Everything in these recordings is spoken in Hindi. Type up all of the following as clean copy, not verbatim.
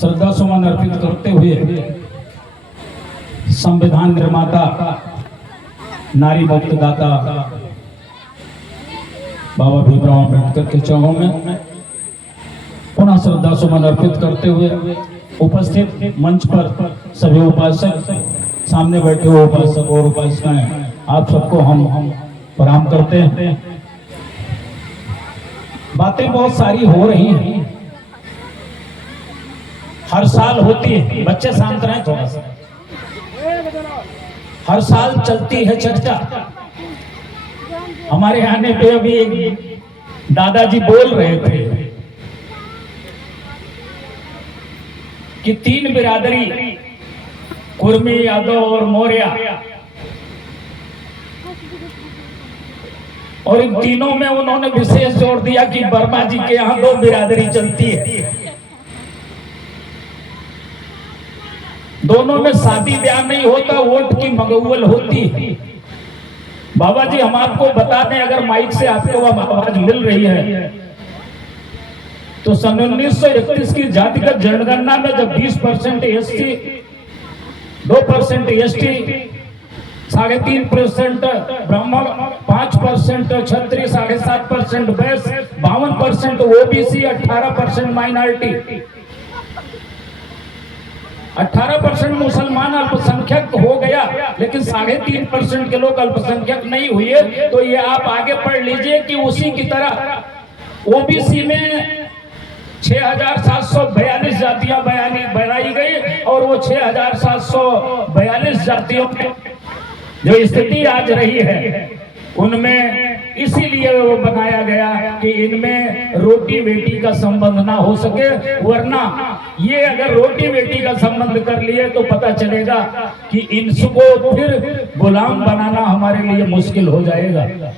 श्रद्धा सुमन अर्पित करते हुए संविधान निर्माता, नारी मुक्तिदाता बाबा भीमराव अम्बेडकर के चरणों में पुनः श्रद्धा सुमन अर्पित करते हुए उपस्थित मंच पर सभी उपासक, सामने बैठे हुए उपासक और उपासिकाएं, आप सबको हम प्रणाम करते हैं। बातें बहुत सारी हो रही हैं, हर साल होती है। बच्चे शांत रहें थोड़ा सा। हर साल चलती है चर्चा। हमारे आने पे अभी एक दादाजी बोल रहे थे कि 3 बिरादरी, कुर्मी, यादव और मौर्य, और इन तीनों में उन्होंने विशेष जोर दिया कि वर्मा जी के यहाँ 2 बिरादरी चलती है। दोनों में शादी ब्याह नहीं होता, वोट की मगौल होती है। बाबा जी, हम आपको बता दें, अगर माइक से आपको आवाज मिल रही है तो सन 1931 की जातिगत जनगणना में जब 20% SC, 2% ST, 3.5% ब्राह्मण, 5% क्षत्रिय, 7.5% वैश्य, 52% OBC, 18% माइनॉरिटी, 18% मुसलमान अल्पसंख्यक हो गया, लेकिन 3.5% के लोग अल्पसंख्यक नहीं हुए। तो ये आप आगे पढ़ लीजिए कि उसी की तरह OBC में 6,742 जातियां बनाई गई, और वो 6,742 जातियों में जो स्थिति आज रही है उनमें इसीलिए वो बनाया गया कि इनमें रोटी बेटी का संबंध ना हो सके, वरना ये अगर रोटी बेटी का संबंध कर लिए तो पता चलेगा कि इनको फिर गुलाम बनाना हमारे लिए मुश्किल हो जाएगा।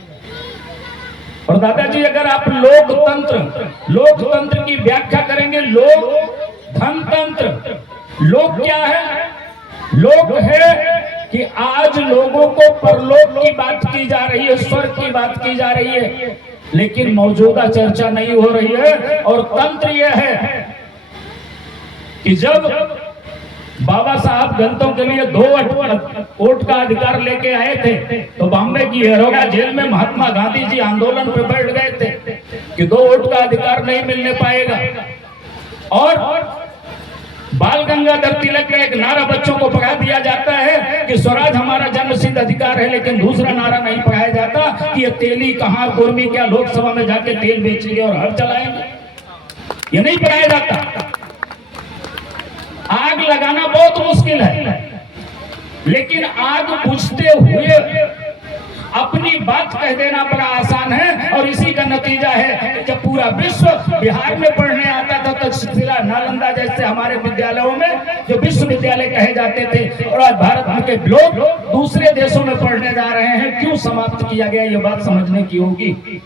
और दादाजी, अगर आप लोकतंत्र की व्याख्या करेंगे, लोक धनतंत्र, लोक क्या है? लोक है कि आज लोगों को परलोक की बात की जा रही है, स्वर्ग की बात की जा रही है, लेकिन मौजूदा चर्चा नहीं हो रही है। और तंत्र यह है कि जब बाबा साहब दलितों के लिए 2 वोट का अधिकार लेके आए थे तो बॉम्बे की हेरोगा जेल में महात्मा गांधी जी आंदोलन पे बैठ गए थे कि 2 वोट का अधिकार नहीं मिलने पाएगा। और बाल गंगाधर तिलक का एक नारा बच्चों को पढ़ा दिया जाता है कि स्वराज हमारा जन्मसिद्ध अधिकार है, लेकिन दूसरा नारा नहीं पढ़ाया जाता कि ये तेली कहां, कुर्मी क्या लोकसभा में जाके तेल बेचेंगे और हर चलाएंगे। ये नहीं पढ़ाया जाता। आग लगाना बहुत मुश्किल है, लेकिन आग बुझते हुए अपनी बात कह देना बड़ा आसान है। और इसी का नतीजा है कि जब पूरा विश्व बिहार में पढ़ने आता था, तक्षशिला, नालंदा जैसे हमारे विद्यालयों में जो विश्वविद्यालय कहे जाते थे, और आज भारत के लोग दूसरे देशों में पढ़ने जा रहे हैं। क्यों समाप्त किया गया, ये बात समझने की होगी।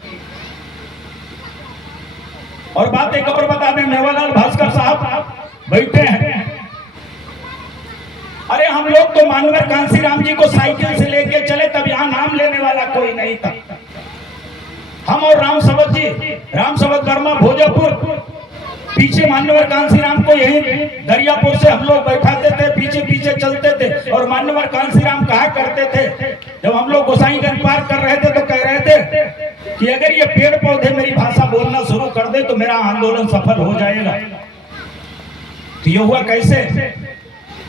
और बात एक और बता दें, मेवालाल भास्कर साहब बैठे हैं। अरे हम लोग तो मानवर कांसीराम जी को साइकिल से लेके चले, तब यहाँ नाम लेने वाला कोई नहीं था। हम और राम सबद वर्मा भोजपुर, पीछे मान्यवर कांसीराम को यही दरियापुर से हम लोग बैठाते थे, पीछे पीछे चलते थे। और मान्यवर कांसीराम कहा करते थे, जब हम लोग गोसाईगंज पार कर रहे थे तो कह रहे थे कि अगर ये पेड़ पौधे मेरी भाषा बोलना शुरू कर दे तो मेरा आंदोलन सफल हो जाएगा। तो ये हुआ कैसे?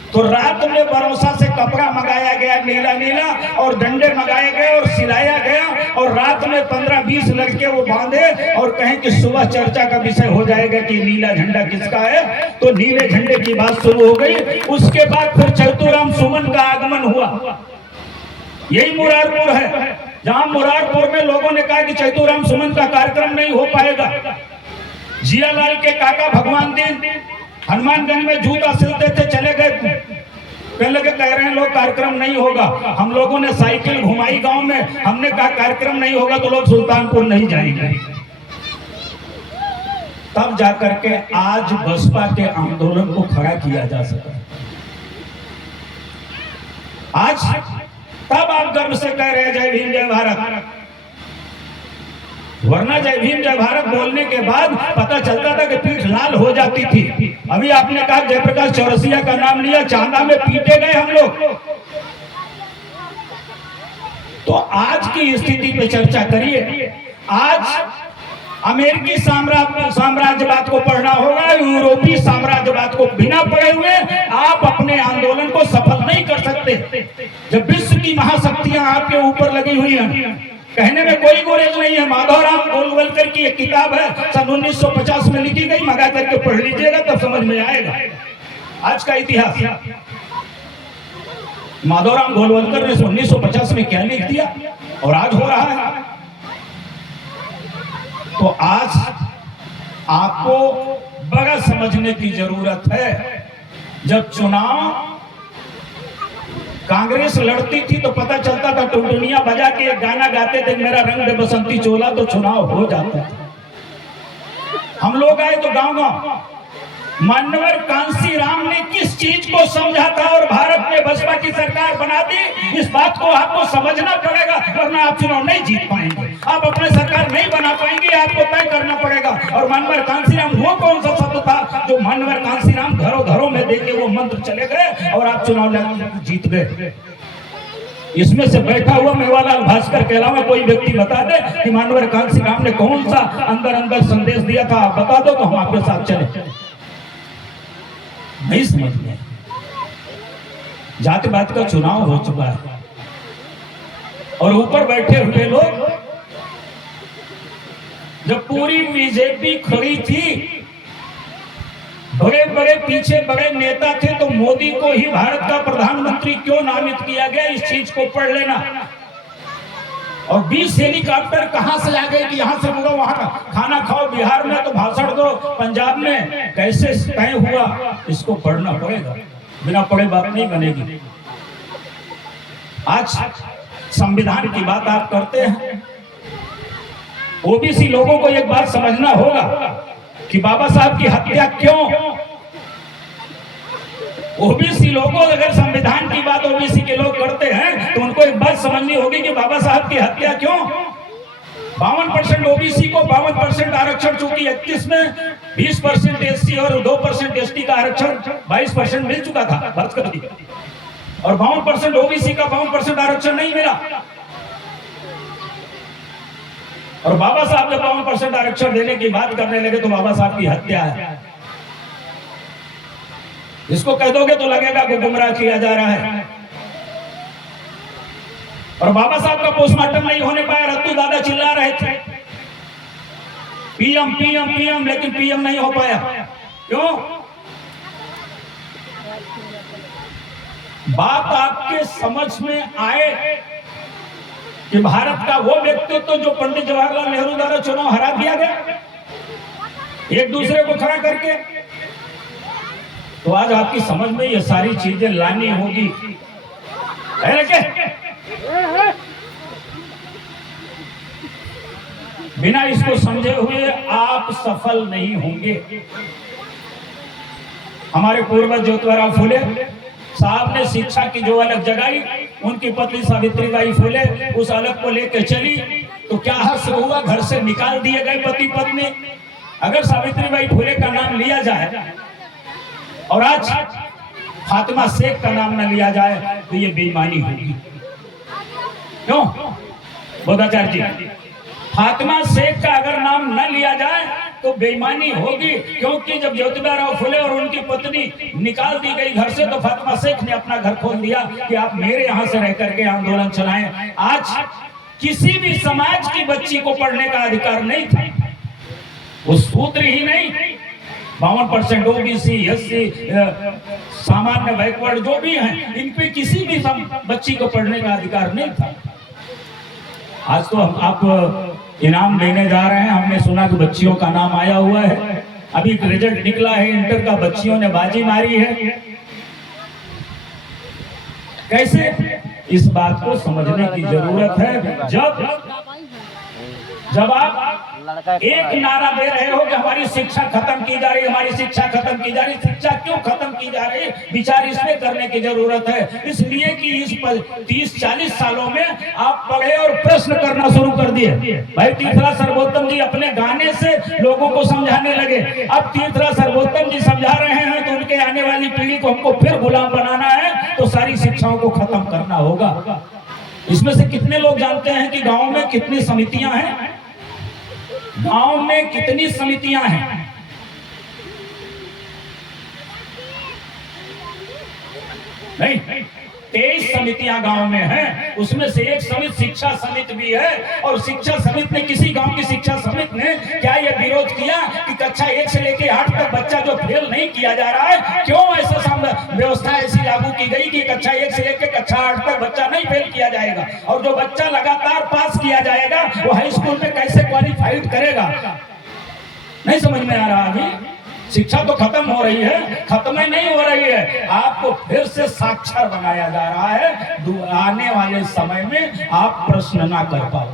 तो रात में भरोसा से कपड़ा मंगाया गया, नीला नीला, और डंडे मंगाए गए और सिलाया गया, और रात में 15-20 लड़के वो बांधे और कहें कि सुबह चर्चा का विषय हो जाएगा कि नीला झंडा किसका है। तो नीले झंडे की बात शुरू हो गई। उसके बाद फिर चैतुराम सुमन का आगमन हुआ। यही मुरारपुर है, जहां मुरारपुर में लोगों ने कहा कि चैतुराम सुमन का कार्यक्रम नहीं हो पाएगा। जियालाल के काका भगवान दिन हनुमानगंज में जूता सिलते थे, चले गए, कहने लगे, कह रहे हैं लोग कार्यक्रम नहीं होगा। हम लोगों ने साइकिल घुमाई गांव में, हमने कहा कार्यक्रम नहीं होगा तो लोग सुल्तानपुर नहीं जाएंगे। तब जाकर के आज बसपा के आंदोलन को खड़ा किया जा सका। आज तब आप गर्व से कह रहे हैं जय भीम जय भारत। वरना जय भीम जय भारत बोलने के बाद पता चलता था कि पीठ लाल हो जाती थी। अभी आपने कहा जयप्रकाश चौरसिया का नाम लिया, चांदा में पीटे गए हम लोग। तो आज की स्थिति पे चर्चा करिए। आज अमेरिकी साम्राज्यवाद को पढ़ना होगा, यूरोपीय साम्राज्यवाद को बिना पढ़े हुए आप अपने आंदोलन को सफल नहीं कर सकते। जब विश्व की महाशक्तियां आपके ऊपर लगी हुई हैं, कहने में कोई गुरेज नहीं है। माधवराम गोलवलकर की एक किताब है, सन 1950 में लिखी गई, मंगा करके पढ़ लीजिएगा तब समझ में आएगा आज का इतिहास। माधवराम गोलवलकर ने 1950 में क्या लिख दिया और आज हो रहा है। तो आज आपको बड़ा समझने की जरूरत है। जब चुनाव कांग्रेस लड़ती थी तो पता चलता था, टुनटुनिया बजा के एक गाना गाते थे, मेरा रंग दे बसंती चोला, तो चुनाव हो जाता था। हम लोग आए तो गांव गांव मान्यवर कांसी राम ने किस चीज को समझा था और भारत में बसपा की सरकार बना दी, इस बात को आपको समझना पड़ेगा, वरना आप चुनाव नहीं जीत पाएंगे, आप अपने सरकार नहीं बना पाएंगे। आपको तय करना पड़ेगा। और मान्यवर कांसीराम वो कौन सा शब्द था जो मान्यवर कांसीराम घरों घरों में देके वो मंत्र चले गए और आप चुनाव जीत गए। इसमें से बैठा हुआ मेवालाल भास्कर के अलावा कोई व्यक्ति बता दे कि मान्यवर कांसीराम ने कौन सा अंदर अंदर संदेश दिया था, आप बता दो तो हम आपके साथ चले। नहीं समझ में। जाति बात का चुनाव हो चुका है और ऊपर बैठे हुए लोग, जब पूरी बीजेपी खड़ी थी, बड़े बड़े पीछे बड़े नेता थे, तो मोदी को ही भारत का प्रधानमंत्री क्यों नामित किया गया, इस चीज को पढ़ लेना। और 20 हेलीकॉप्टर कहां से आ गए कि यहां से बोलो वहां खाना खाओ, बिहार में तो भाषण दो, पंजाब में कैसे तय हुआ, इसको पढ़ना पड़ेगा। बिना पढ़े बात नहीं बनेगी। आज संविधान की बात आप करते हैं, ओबीसी लोगों को एक बात समझना होगा कि बाबा साहब की हत्या क्यों। ओबीसी लोगों, अगर संविधान की बात ओबीसी के लोग करते हैं तो उनको एक बात समझनी होगी कि बाबा साहब की हत्या क्यों। 52% ओबीसी को 52% आरक्षण, चूंकि 31 में 20% एससी और 2% एसटी का आरक्षण 22% मिल चुका था भरतकटी, और 52% ओबीसी का 52% आरक्षण नहीं मिला। और बाबा साहब जब 52% आरक्षण देने की बात करने लगे तो बाबा साहब की हत्या है। इसको कह दोगे तो लगेगा कि गुमराह किया जा रहा है। और बाबा साहब का पोस्टमार्टम नहीं होने पाया, रत्तू दादा चिल्ला रहे थे पीएम पीएम पीएम, लेकिन पीएम नहीं हो पाया। क्यों? बात आपके समझ में आए कि भारत का वो व्यक्तित्व तो जो पंडित जवाहरलाल नेहरू द्वारा चुनाव हरा दिया गया एक दूसरे को खड़ा करके, तो आज आपकी समझ में ये सारी चीजें लानी होगी, है ना? क्या बिना इसको समझे हुए आप सफल नहीं होंगे। हमारे पूर्वज ज्योतिराव फूले साहब ने शिक्षा की जो अलग जगाई, उनकी पत्नी सावित्रीबाई फूले उस अलग को लेकर चली, तो क्या हर्ष हुआ, घर से निकाल दिए गए पति पत्नी। अगर सावित्रीबाई फूले का नाम लिया जाए और आज फातिमा शेख का नाम न लिया जाए तो ये बेईमानी होगी। क्यों बोधाचार्य जी? फातिमा शेख का अगर नाम न लिया जाए तो बेईमानी होगी, क्योंकि जब ज्योतिबा फुले और उनकी पत्नी निकाल दी गई घर से तो फातिमा शेख ने अपना घर खोल दिया कि आप मेरे यहां से रह करके आंदोलन चलाएं। आज किसी भी समाज की बच्ची को पढ़ने का अधिकार नहीं था, वो सूत्र ही नहीं। 52% ओबीसी, एससी, सामान्य बैकवर्ड जो भी हैं, इन पे किसी भी बच्ची को पढ़ने का अधिकार नहीं था। आज तो हम आप इनाम देने जा रहे हैं, हमने सुना कि बच्चियों का नाम आया हुआ है, अभी रिजल्ट निकला है इंटर का, बच्चियों ने बाजी मारी है। कैसे? इस बात को समझने की जरूरत है। जब आप एक नारा दे रहे हो कि हमारी शिक्षा खत्म की जा रही है, हमारी शिक्षा खत्म की जा रही। शिक्षा क्यों खत्म की जा रही, विचार इसमें करने की जरूरत है। इसलिए कि इस 30-40 सालों में आप पढ़े और प्रश्न करना शुरू कर दिए। भाई तीर्थराज सर्वोत्तम जी अपने गाने से लोगों को समझाने लगे। अब तीर्थराज सर्वोत्तम जी समझा रहे हैं तो उनके आने वाली पीढ़ी को हमको फिर गुलाम बनाना है, तो सारी शिक्षाओं को खत्म करना होगा। इसमें से कितने लोग जानते हैं कि गांव में कितनी समितियां हैं? गांव में कितनी समितियां हैं? नहीं, 23 समितियां गांव में हैं। उसमें से एक समिति शिक्षा समिति भी है। और शिक्षा समिति ने, किसी गांव की शिक्षा समिति ने क्या यह विरोध किया कि कक्षा 1 से लेकर 8 तक बच्चा जो फेल नहीं किया जा रहा है, क्यों ऐसा व्यवस्था ऐसी लागू की गई कि कक्षा 1 से लेकर कक्षा 8 तक बच्चा नहीं फेल किया जाएगा, और जो बच्चा लगातार पास किया जाएगा वो हाई स्कूल में कैसे क्वालिफाइड करेगा? नहीं समझ में आ रहा अभी। शिक्षा तो खत्म हो रही है, खत्म नहीं हो रही है, आपको फिर से साक्षर बनाया जा रहा है। आने वाले समय में आप प्रश्न ना कर पाओ।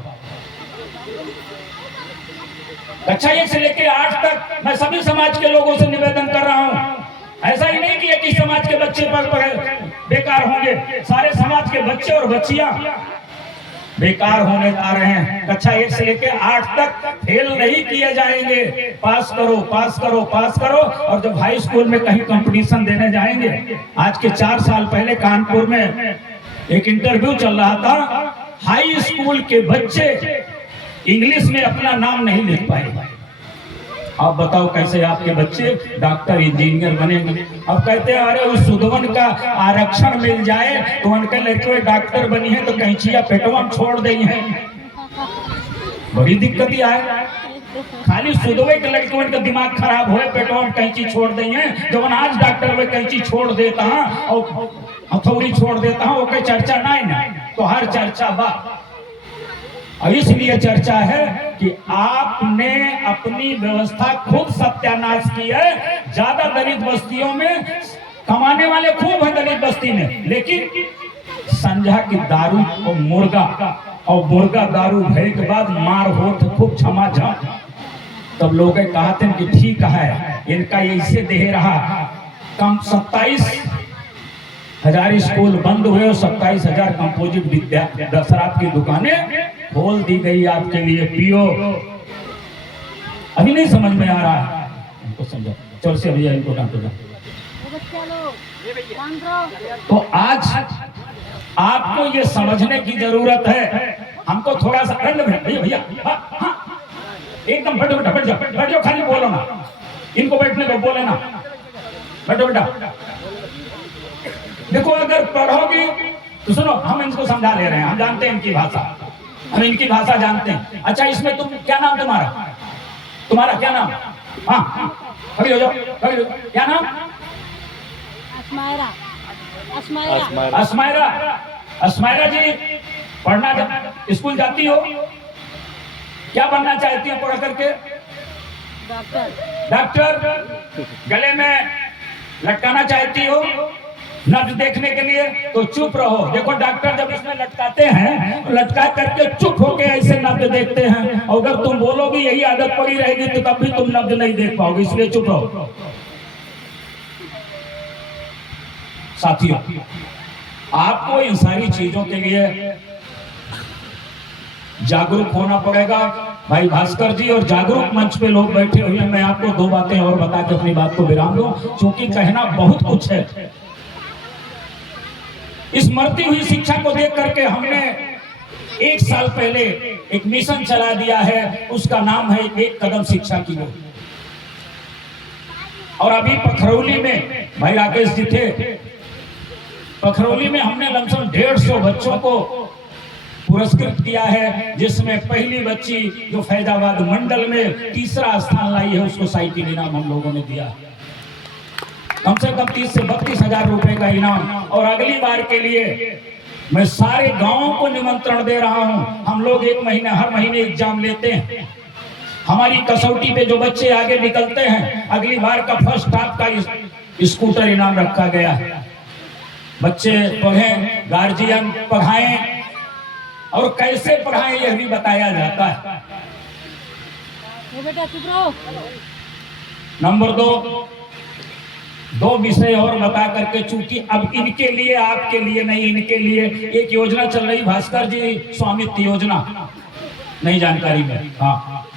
कक्षा 1 से लेकर 8 तक मैं सभी समाज के लोगों से निवेदन कर रहा हूं, ऐसा ही नहीं कि एक ही समाज के बच्चे पर बेकार होंगे, सारे समाज के बच्चे और बच्चियां बेकार होने जा रहे हैं। कक्षा 1 से लेकर 8 तक फेल नहीं किए जाएंगे। पास करो, पास करो, पास करो। और जब हाई स्कूल में कहीं कंपटीशन देने जाएंगे, आज के 4 साल पहले कानपुर में एक इंटरव्यू चल रहा था, हाई स्कूल के बच्चे इंग्लिश में अपना नाम नहीं लिख पाए। आप बताओ कैसे आपके बच्चे डॉक्टर इंजीनियर बनेंगे? अब कहते हैं अरे उस सुधवन का आरक्षण मिल जाए तो उनके लड़के डॉक्टर बनी है तो कैंचिया पेटवा में छोड़ दी है। बड़ी दिक्कत ही है। खाली सुधवे के लड़के का दिमाग खराब हो, पेटवा में कैंची छोड़ दी है। जब आज डॉक्टर में कैंची छोड़ देता है और हथौड़ी छोड़ देता है, वो कोई चर्चा नहीं ना, तो हर चर्चा बा। इसलिए चर्चा है कि आपने अपनी व्यवस्था खुद सत्यानाश की है। ज्यादा दलित बस्तियों में कमाने वाले खूब है दलित बस्ती में, लेकिन संझा की दारू और मुर्गा दारू भरे के बाद मार हो तो खूब झमाझम। तब लोग कहते हैं कि ठीक है, इनका ऐसे दे रहा। कम 27,000 स्कूल बंद हुए और 27,000 कंपोजिट विद्या शराब की दुकानें खोल दी गई आपके लिए। पियो, अभी नहीं समझ में आ रहा है इनको, समझो। चल से भैया इनको डांटो। तो आज आपको ये समझने की जरूरत है। हमको थोड़ा सा भैया एकदम बैठ जाओ, खाली बोलो ना, इनको बैठने दो, बोले ना, बैठो बेटा। देखो अगर पढ़ोगी तो सुनो, हम इनको समझा ले रहे हैं, हम जानते हैं इनकी भाषा, हम इनकी भाषा जानते हैं। अच्छा, इसमें तुम क्या नाम तुम्हारा क्या नाम? हाँ, खड़ी हो जाओ, क्या नाम? अस्मायरा जी, पढ़ना स्कूल जाती हो? क्या बनना चाहती हो पढ़ करके? डॉक्टर। गले में लटकाना चाहती हो नब्ज देखने के लिए? तो चुप रहो। देखो डॉक्टर जब इसमें लटकाते हैं, लटका करके चुप होके ऐसे नब्ज देखते हैं। और अगर तुम बोलोगे यही आदत पड़ी रहेगी तो तब भी तुम नब्ज नहीं देख पाओगे, इसलिए चुप रहो। साथियों, आपको इन सारी चीजों के लिए जागरूक होना पड़ेगा। भाई भास्कर जी और जागरूक मंच पे लोग बैठे हुए हैं। मैं आपको 2 बातें और बता के अपनी बात को विराम दूं, क्योंकि कहना बहुत कुछ है। इस मरती हुई शिक्षा को देख करके हमने 1 साल पहले एक मिशन चला दिया है, उसका नाम है एक कदम शिक्षा की ओर। और अभी पखरौली में, भाई राकेश जी थे, पखरौली में हमने लमसम 150 बच्चों को पुरस्कृत किया है, जिसमें पहली बच्ची जो फैजाबाद मंडल में 3रा स्थान लाई है, उसको साइकिल इनाम हम लोगों ने दिया। कम से कम 30 से 32 हजार रुपए का इनाम। और अगली बार के लिए मैं सारे गांवों को निमंत्रण दे रहा हूं। हम लोग हर महीने एग्जाम लेते हैं। हमारी कसौटी पे जो बच्चे आगे निकलते हैं, अगली बार का फर्स्ट स्टाफ का स्कूटर इनाम रखा गया है। बच्चे पढ़ें, गार्जियन पढ़ाएं, और कैसे पढ़ाएं यह भी बताया जाता है। बेटा चुप रहो। नंबर 2, दो विषय और बता करके, चूंकि अब इनके लिए, आपके लिए नहीं, इनके लिए एक योजना चल रही भास्कर जी, स्वामित्व योजना, नई जानकारी में। हाँ,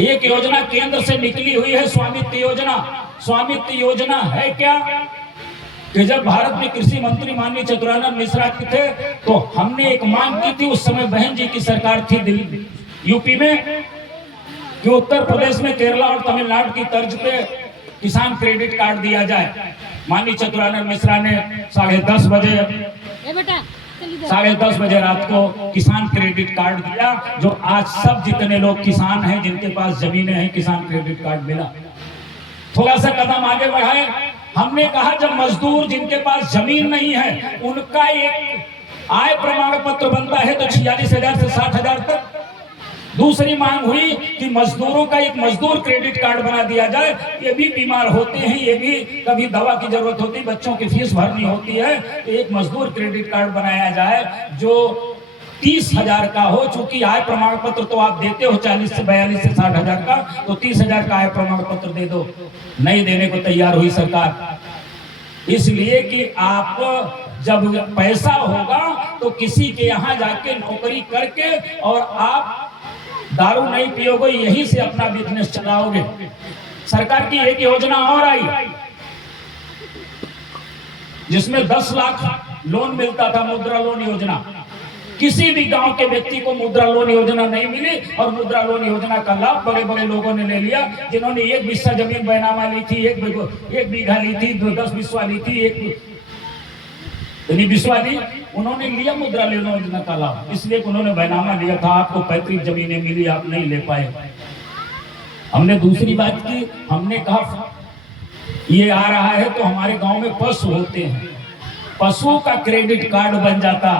एक योजना केंद्र से निकली हुई है, स्वामित्व योजना। स्वामित्व योजना है क्या कि जब भारत में कृषि मंत्री माननीय चतुरानंद मिश्रा के थे, तो हमने एक मांग की थी, उस समय बहन जी की सरकार थी दिल्ली यूपी में, कि उत्तर प्रदेश में केरला और तमिलनाडु की तर्ज पे किसान क्रेडिट कार्ड दिया जाए। माननीय चतुरानंद मिश्रा ने 10:30 बजे रात को किसान क्रेडिट कार्ड दिया, जो आज सब जितने लोग किसान हैं, जिनके पास जमीनें हैं, किसान क्रेडिट कार्ड मिला। थोड़ा सा कदम आगे बढ़ाए, हमने कहा जब मजदूर जिनके पास जमीन नहीं है उनका एक आय प्रमाण पत्र बनता है तो 46,000 से 60,000 तक। दूसरी मांग हुई कि मजदूरों का एक मजदूर क्रेडिट कार्ड बना दिया जाए, ये भी बीमार होते हैं, ये भी कभी दवा की जरूरत होती है, बच्चों की फीस भरनी होती है, तो एक मजदूर क्रेडिट कार्ड बनाया जाए जो 30,000 का हो। चूंकि आय प्रमाण पत्र तो आप देते हो 40 से 42 से 60,000 का, तो 30,000 का आय प्रमाण पत्र दे दो। नहीं देने को तैयार हुई सरकार, इसलिए कि आप जब पैसा होगा तो किसी के यहाँ जाके नौकरी करके और आप दारू नहीं पियोगे, यहीं से अपना बिजनेस चलाओगे। सरकार की एक योजना और आई जिसमें 10 लाख लोन मिलता था, मुद्रा लोन योजना। किसी भी गांव के व्यक्ति को मुद्रा लोन योजना नहीं मिली, और मुद्रा लोन योजना का लाभ बड़े बड़े लोगों ने ले लिया, जिन्होंने 1 बिस्सा जमीन बैनामा ली थी, 1 बीघा ली थी, 10 बिस्वा ली थी, 1 बिस्वा ली, उन्होंने लिया मुद्रा लोन योजना का लाभ, इसलिए उन्होंने बैनामा लिया था। आपको 35 जमीनें मिली, आप नहीं ले पाए। हमने दूसरी बात की, हमने कहा ये आ रहा है तो हमारे गांव में पशु होते हैं, पशुओं का क्रेडिट कार्ड बन जाता,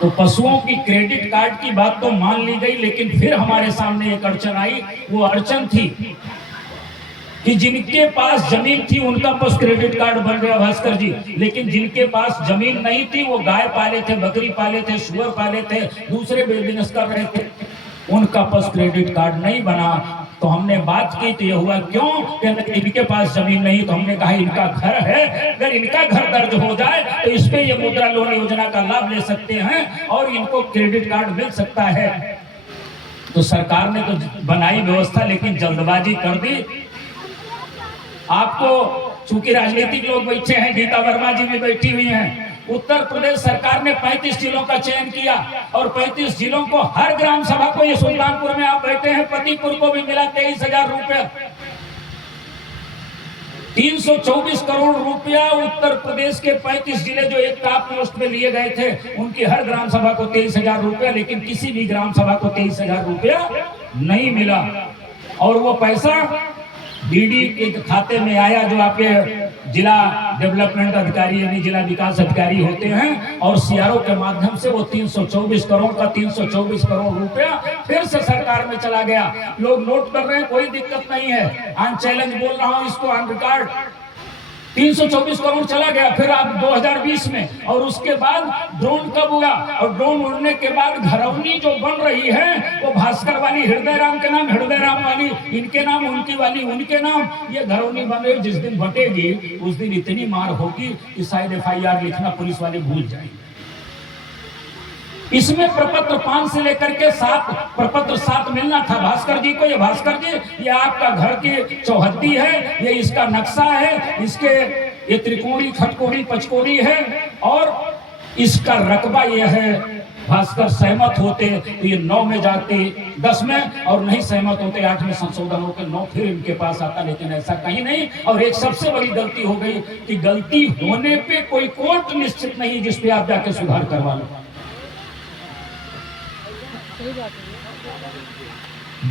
तो पशुओं की क्रेडिट कार्ड की बात तो मान ली गई, लेकिन फिर हमारे सामने एक अड़चन आई। वो अड़चन थी कि जिनके पास जमीन थी उनका पशु क्रेडिट कार्ड बन गया भास्कर जी, लेकिन जिनके पास जमीन नहीं थी, वो गाय पाले थे, बकरी पाले थे, सुअर पाले थे, दूसरे बिजनेस कर रहे थे, उनका पशु क्रेडिट कार्ड नहीं बना। तो हमने बात की तो ये हुआ क्यों कि इनके पास जमीन नहीं, तो हमने कहा इनका घर है, अगर इनका घर दर्ज हो जाए तो इस पे ये मुद्रा लोन योजना का लाभ ले सकते हैं और इनको क्रेडिट कार्ड मिल सकता है। तो सरकार ने तो बनाई व्यवस्था, लेकिन जल्दबाजी कर दी। आपको चूंकि राजनीतिक लोग बैठे हैं, गीता वर्मा जी भी बैठी हुई हैं, उत्तर प्रदेश सरकार ने 35 जिलों का चयन किया और 35 जिलों को हर ग्राम सभा को, ये सुल्तानपुर में आप बैठे हैं, पतिपुर को भी मिला 23,000 रुपया। 324 करोड़ रुपया उत्तर प्रदेश के 35 जिले जो एक टॉप पोस्ट में लिए गए थे, उनकी हर ग्राम सभा को 23,000 रुपया, लेकिन किसी भी ग्राम सभा को 23,000 रुपया नहीं मिला। और वो पैसा डीडी के खाते में आया, जो आपके जिला डेवलपमेंट अधिकारी यानी जिला विकास अधिकारी होते हैं, और सीआरओ के माध्यम से वो 324 करोड़ का 324 करोड़ रुपया फिर से सरकार में चला गया। लोग नोट कर रहे हैं, कोई दिक्कत नहीं है, ऑन चैलेंज बोल रहा हूं इसको, ऑन रिकॉर्ड। 324 करोड़ चला गया। फिर आप 2020 में, और उसके बाद ड्रोन कब हुआ, और ड्रोन उड़ने के बाद घरौनी जो बन रही है वो भास्कर वाली हृदय राम के नाम, हृदय राम वाली इनके नाम, उनकी वाली उनके नाम, ये घरौनी बन रही। जिस दिन बटेगी उस दिन इतनी मार होगी कि शायद FIR लिखना पुलिस वाले भूल जाएंगे। इसमें प्रपत्र 5 से लेकर के 7 प्रपत्र 7 मिलना था भास्कर जी को। ये भास्कर जी, ये आपका घर की चौहद्दी है, ये इसका नक्शा है, इसके ये त्रिकोणी, खटकोणी, पचकोणी है, और इसका रकबा ये है। भास्कर सहमत होते तो ये 9 में जाते, 10 में, और नहीं सहमत होते 8 में संशोधन होकर 9 फिर इनके पास आता, लेकिन ऐसा कहीं नहीं। और एक सबसे बड़ी गलती हो गई कि गलती होने पे कोई कोर्ट निश्चित नहीं जिसपे आप जाके सुधार करवा लो।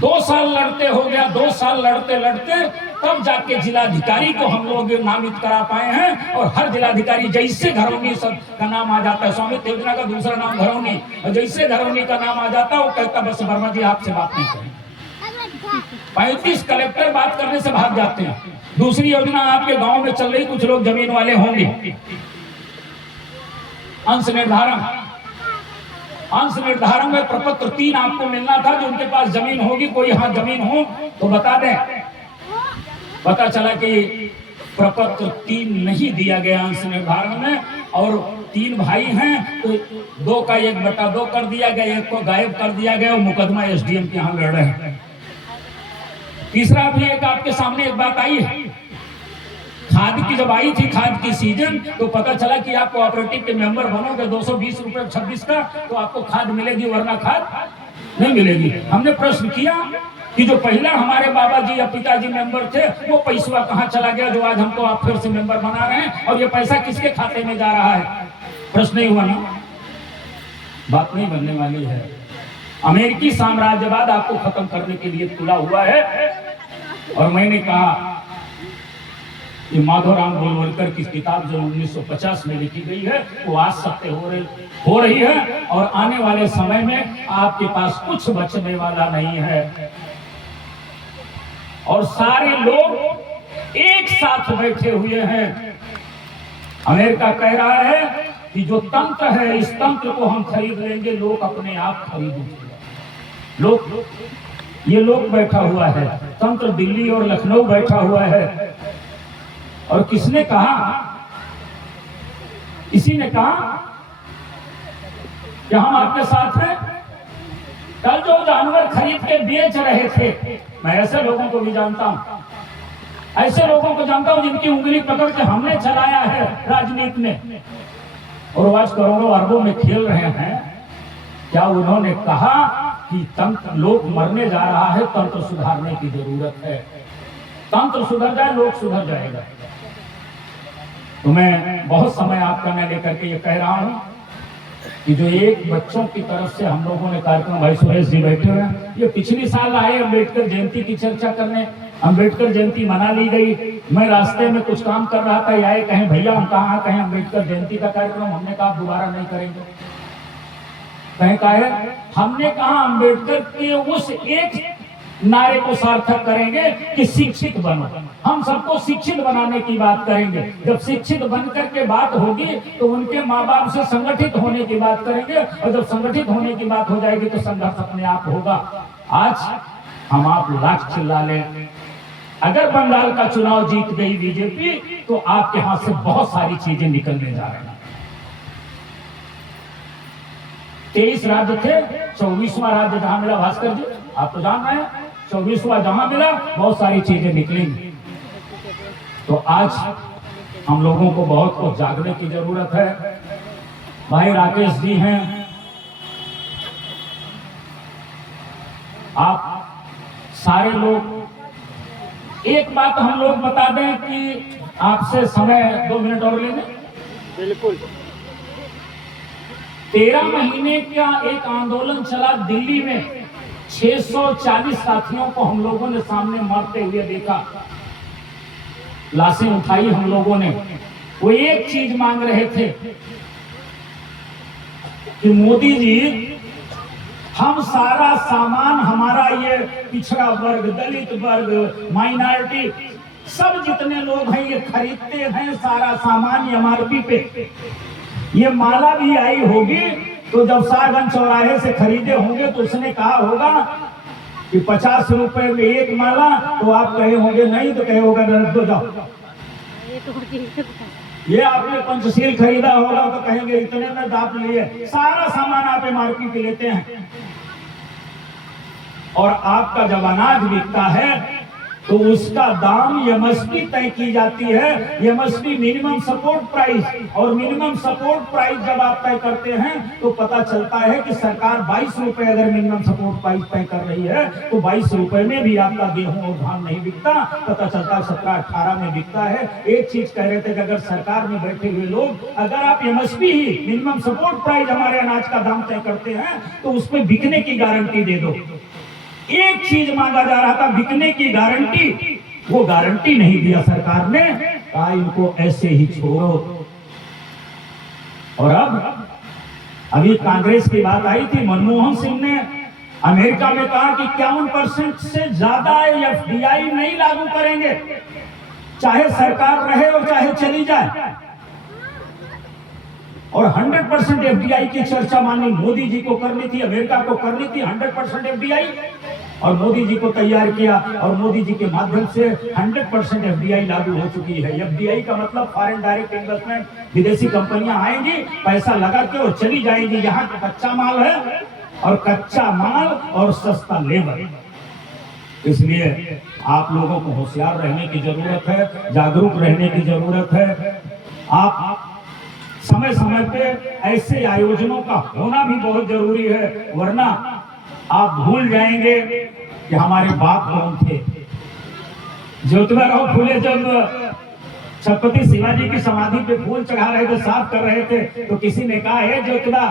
2 साल लड़ते हो गया, 2 साल लड़ते लड़ते तब जाके जिलाधिकारी को हम लोग नामित करा पाए हैं। और हर जिलाधिकारी जैसे घरौनी सब का नाम आ जाता है, स्वामित्व योजना का दूसरा नाम घरौनी, और जैसे घरौनी का नाम आ जाता है वो कहता बस वर्मा जी आपसे बात नहीं करें। 35 कलेक्टर बात करने से भाग जाते हैं। दूसरी योजना आपके गांव में चल रही, कुछ लोग जमीन वाले होंगे, अंश निर्धारण। अंश निर्धारण में प्रपत्र 3 आपको मिलना था, जो उनके पास जमीन होगी, कोई यहाँ जमीन हो तो बता दें। पता चला कि प्रपत्र 3 नहीं दिया गया अंश निर्धारण में, और 3 भाई हैं तो 2 का 1/2 कर दिया गया, 1 को गायब कर दिया गया और मुकदमा एसडीएम के यहाँ लड़ रहे हैं। तीसरा भी एक आपके सामने एक बात आई है, खाद की जब आई थी खाद की सीजन, तो पता चला कि आप कोऑपरेटिव के मेंबर बनोगे 220 रुपए 26 का तो आपको खाद मिलेगी, वरना खाद नहीं मिलेगी। हमने प्रश्न किया कि जो पहला हमारे बाबा जी या पिताजी मेंबर थे वो पैसा कहाँ चला गया जो आज हमको आप फिर से मेंबर बना रहे हैं, और ये पैसा किसके खाते में जा रहा है? प्रश्न नहीं हुआ ना, बात नहीं बनने वाली है। अमेरिकी साम्राज्यवाद आपको खत्म करने के लिए तुला हुआ है। और मैंने कहा ये माधवराम गोलवलकर की किताब जो 1950 में लिखी गई है वो आज सत्य हो रही है, और आने वाले समय में आपके पास कुछ बचने वाला नहीं है। और सारे लोग एक साथ बैठे हुए हैं। अमेरिका कह रहा है कि जो तंत्र है इस तंत्र को हम खरीद लेंगे, लोग अपने आप खरीदेंगे। ये लोग बैठा हुआ है, तंत्र दिल्ली और लखनऊ बैठा हुआ है। और किसने कहा? इसी ने कहा कि हम आपके साथ हैं। कल जो जानवर खरीद के बेच रहे थे, मैं ऐसे लोगों को भी जानता हूं, ऐसे लोगों को जानता हूं जिनकी उंगली पकड़ के हमने चलाया है राजनीति में, और आज करोड़ों अरबों में खेल रहे हैं। क्या उन्होंने कहा कि तंत्र, लोग मरने जा रहा है, तंत्र सुधारने की जरूरत है, तंत्र सुधर जाए लोग सुधर जाएगा। तो मैं बहुत समय आपका मैं लेकर के ये कह रहा हूं कि जो एक बच्चों की तरफ से हम लोगों ने कार्यक्रम, भाई सुरेश जी बैठे हुए हैं, ये पिछली साल आए अम्बेडकर जयंती की चर्चा करने, अम्बेडकर जयंती मना ली गई। मैं रास्ते में कुछ काम कर रहा था, आए कहें भैया हम कहाँ कहें अम्बेडकर जयंती का कार्यक्रम, हमने कहा दोबारा नहीं करेंगे। कहें का है, हमने कहा अम्बेडकर के उस एक नारे को सार्थक करेंगे कि शिक्षित बनो, हम सबको शिक्षित बनाने की बात करेंगे। जब शिक्षित बनकर के बात होगी तो उनके माँ बाप से संगठित होने की बात करेंगे, और जब संगठित होने की बात हो जाएगी तो संघर्ष अपने आप होगा। आज हम आप लाख चिल्ला लें, अगर बंगाल का चुनाव जीत गई बीजेपी तो आपके हाथ से बहुत सारी चीजें निकलने जा रही हैं। 23 राज्य थे, 24वां राज्य जहां मिला, भास्कर जी आप तो जान रहे हैं, 24वां जहां मिला, बहुत सारी चीजें निकलेंगी। तो आज हम लोगों को बहुत कुछ जागने की जरूरत है। भाई राकेश जी हैं, आप सारे लोग एक बात हम लोग बता दें कि आपसे समय 2 मिनट और लेंगे। बिल्कुल। 13 महीने का एक आंदोलन चला दिल्ली में, 640 साथियों को हम लोगों ने सामने मरते हुए देखा, लाशें उठाई हम लोगों ने। वो एक चीज मांग रहे थे कि मोदी जी हम सारा सामान, हमारा ये पिछड़ा वर्ग, दलित वर्ग, माइनॉरिटी, सब जितने लोग हैं ये खरीदते हैं सारा सामान एमआरपी पे। ये माला भी आई होगी तो जब शाहगंज चौराहे से खरीदे होंगे तो उसने कहा होगा कि 50 रुपए में एक माला, तो आप कहे होंगे नहीं, तो कहे होगा रख दो जाओ। ये आपने पंचशील खरीदा होगा तो कहेंगे इतने में दाप लिए। सारा सामान आप एमआरपी पे लेते हैं, और आपका जब अनाज बिकता है तो उसका दाम एमएसपी तय की जाती है, एमएसपी मिनिमम सपोर्ट प्राइस। और मिनिमम सपोर्ट प्राइस जब आप तय करते हैं तो पता चलता है कि सरकार 22 रुपए अगर मिनिमम सपोर्ट प्राइस तय कर रही है तो 22 रुपए में भी आपका गेहूं और धान नहीं बिकता, पता चलता 17-18 में बिकता है। एक चीज कह रहे थे कि अगर सरकार में बैठे हुए लोग, अगर आप एमएसपी ही मिनिमम सपोर्ट प्राइस हमारे अनाज का दाम तय करते हैं तो उसमें बिकने की गारंटी दे दो। एक चीज मांगा जा रहा था, बिकने की गारंटी, वो गारंटी नहीं दिया सरकार ने, कहा इनको ऐसे ही छोड़ो। और अब अभी कांग्रेस की बात आई थी, मनमोहन सिंह ने अमेरिका में कहा कि 51% से ज्यादा एफडीआई नहीं लागू करेंगे, चाहे सरकार रहे और चाहे चली जाए। और 100% एफडीआई की चर्चा माननीय मोदी जी को करनी थी, अमेरिका को करनी थी, 100% एफडीआई। और मोदी जी को तैयार किया और मोदी जी के माध्यम से 100% एफडीआई लागू हो चुकी है। एफडीआई का मतलब फॉरेन डायरेक्ट इन्वेस्टमेंट, विदेशी कंपनियां आएंगी, पैसा लगा के और चली जाएंगी। यहाँ का कच्चा माल है और कच्चा माल और सस्ता लेबर। इसलिए आप लोगों को होशियार रहने की जरूरत है, जागरूक रहने की जरूरत है। आप समय समय पे ऐसे आयोजनों का होना भी बहुत जरूरी है, वरना आप भूल जाएंगे कि हमारे बाप कौन थे। ज्योतिबा फूले जब छत्रपति शिवाजी की समाधि पे फूल चढ़ा रहे थे, साफ कर रहे थे, तो किसी ने कहा, है ज्योतिबा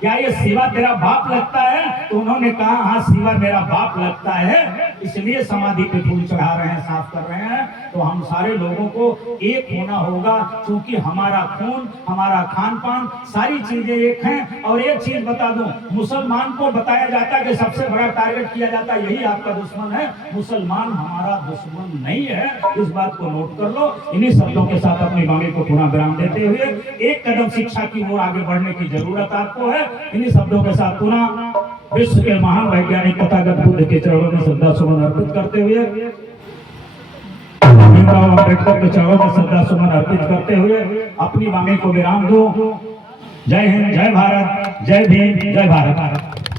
क्या ये शिवा तेरा बाप लगता है? तो उन्होंने कहा, हाँ शिवा मेरा बाप लगता है, इसलिए समाधि पे फूल चढ़ा रहे हैं, साफ कर रहे हैं। तो हम सारे लोगों को एक होना होगा, क्योंकि हमारा खून, हमारा खान पान, सारी चीजें एक हैं। और एक चीज बता दूं, मुसलमान को बताया जाता है कि सबसे बड़ा टारगेट किया जाता है, यही आपका दुश्मन है। मुसलमान हमारा दुश्मन नहीं है, इस बात को नोट कर लो। इन्हीं शब्दों के साथ अपनी वाणी को पुनः विराम देते हुए एक कदम शिक्षा की ओर आगे बढ़ने की जरूरत आपको है। इन्हीं शब्दों के साथ पुनः विश्व के महान वैज्ञानिक तथागत बुद्ध के चरणों में श्रद्धा सुमन अर्पित करते हुए, भीमराव अम्बेडकर के चरणों में श्रद्धा सुमन अर्पित करते हुए अपनी वाणी को विराम दो। जय हिंद, जय भारत, जय भीम, जय भारत।